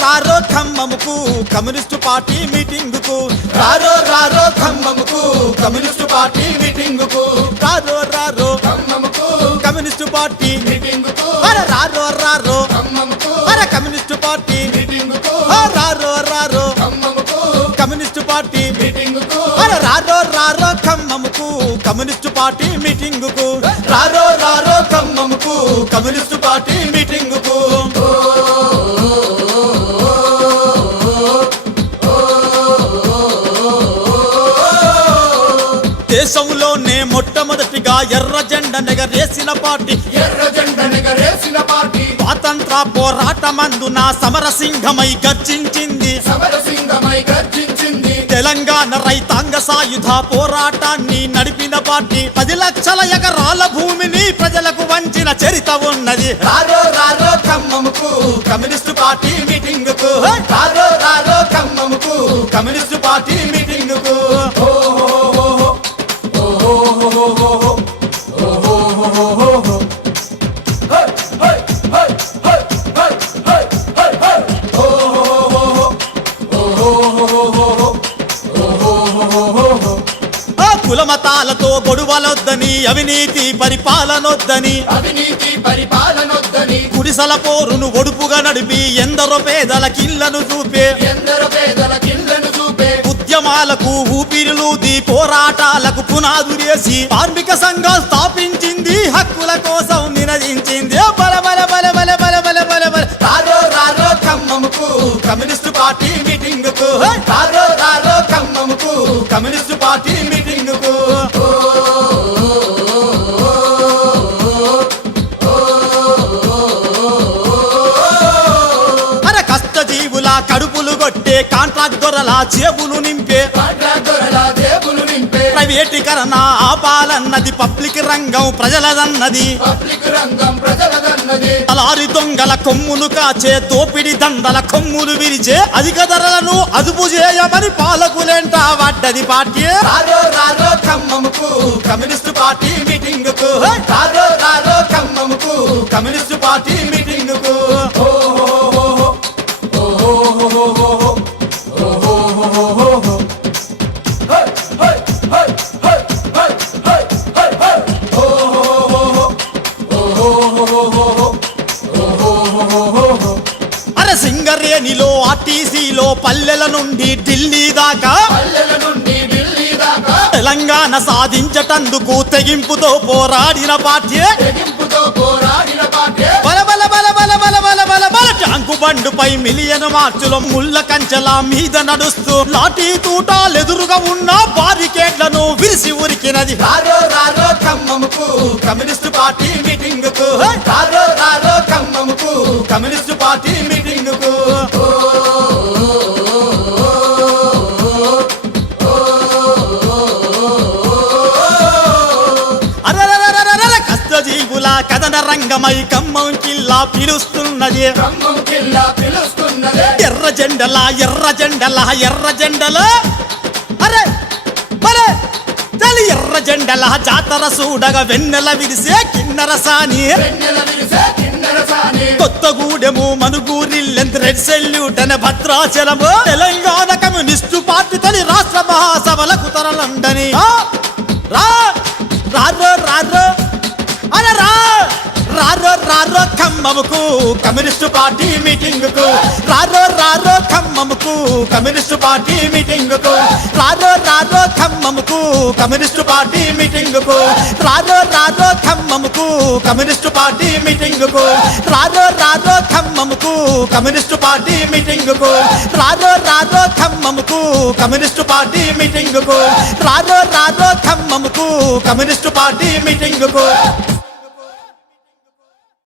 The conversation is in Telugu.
రారో ఖమ్మంకు కమ్యూనిస్టు పార్టీ మీటింగుకు రారో రారో ఖమ్మంకు కమ్యూనిస్టు పార్టీ మీటింగుకు రారో రారో ఖమ్మంకు కమ్యూనిస్టు పార్టీ మీటింగుకు అరే రారో రారో ఖమ్మంకు అరే కమ్యూనిస్టు పార్టీ మీటింగుకు రారో రారో ఖమ్మంకు కమ్యూనిస్టు పార్టీ మీటింగుకు అరే రారో రారో ఖమ్మంకు కమ్యూనిస్టు పార్టీ మీటింగుకు రారో రారో ఖమ్మంకు కమ్యూనిస్టు పార్టీ మీటింగుకు దేశంలోనే మొట్టమొదటిగా ఎర్ర జెండా నెగరేసిన పార్టీ స్వాతంత్ర పోరాటమందున సమరసింహమై గర్జించింది తెలంగాణ రైతాంగ సాయుధ పోరాటాన్ని నడిపిన పార్టీ 10 లక్షల ఎకరాల భూమిని ప్రజలకు వంచిన చరిత్ర ఉన్నది రారో రారో ఖమ్మంకు కమ్యూనిస్టు పార్టీ మీటింగుకు రారో రారో ఖమ్మంకు కమ్యూనిస్టు పార్టీ మీటింగుకు కులమతాలతో గొడవలొద్దని అవినీతి పరిపాలనొద్దని గుడిసల పోరును ఒడుపుగా నడిపి ఎందరో పేదల కిళ్లను చూపే ఉద్యమాలకు ఊపిరిలూది పోరాటాలకు పునాదులేసి కార్మిక సంఘం స్థాపించింది హక్కుల కోసం నినదించింది బల బల బల బల బల బల బల బల రారో రారో ఖమ్మంకు కమ్యూనిస్టు పార్టీ మీటింగుకు రారో రారో ఖమ్మంకు కమ్యూనిస్టు పార్టీ మీటింగుకు అరే కష్టజీవుల కడుపులు కొట్టే కాంట్రాక్ట్ దొరల జేబులు నింపే ప్రైవేటీకరణ ఆపాలన్నది పబ్లిక్ రంగం ప్రజలదన్నది తలారి దొంగల కొమ్ములు కాచే దోపిడి దండల కొమ్ములు విరిచే అధిక ధరలను అదుపు చేయమని పాలకులేంట పడ్డది పార్టీ రారో రారో ఖమ్మంకు కమ్యూనిస్టు పార్టీ మీటింగుకు రారో రారో ఖమ్మంకు కమ్యూనిస్టు పార్టీ మీటింగుకు అరే సింగరేణిలో ఆర్టీసీలో పల్లెల నుండి ఢిల్లీ దాకా తెలంగాణ సాధించటందుకు తెగింపుతో పోరాడిన పార్టీ బల బల బల బల బల బల బల బల ట్యాంకు బండుపై మిలియన్ మార్చుల ముళ్ళ కంచెల మీద నడుస్తూ లాఠీ తూటాలెదురుగా ఉన్న బారికేడ్లను విరిసి ఉరికినది రారో రారో ఖమ్మంకు కమ్యూనిస్టు పార్టీ మీటింగుకు రారో రారో ఖమ్మంకు కమ్యూనిస్టు పార్టీ మీటింగుకు కష్టజీవుల కథన రంగమై ఖమ్మం కిల్లా పిలుస్తున్నది ఎర్ర జెండల ఎర్ర జెండల ఎర్ర జెండల అరే మరే తల్లి ఎర్ర జెండల జాతర చూడగా వెన్నెల విరిసే కిన్నెర సాని కొత్తగూడెము మనుగూరిల్లెంత రెడ్ సెల్యూట్ అనే భద్రాచలము తెలంగాణ కమ్యూనిస్టు పార్టీ తొలి రాష్ట్ర మహాసభలకు తరలండని రా రారో రారో అరే రా రారో రారో ఖమ్మంకు కమ్యూనిస్టు పార్టీ మీటింగుకు రారో రారో ఖమ్మంకు కమ్యూనిస్టు పార్టీ మీటింగుకు రారో రారో ఖమ్మంకు కమ్యూనిస్టు పార్టీ మీటింగుకు రారో రారో ఖమ్మంకు కమ్యూనిస్టు పార్టీ మీటింగుకు రారో రారో ఖమ్మంకు కమ్యూనిస్టు పార్టీ మీటింగుకు రారో రారో ఖమ్మంకు కమ్యూనిస్టు పార్టీ మీటింగుకు రారో రారో ఖమ్మంకు కమ్యూనిస్టు పార్టీ మీటింగుకు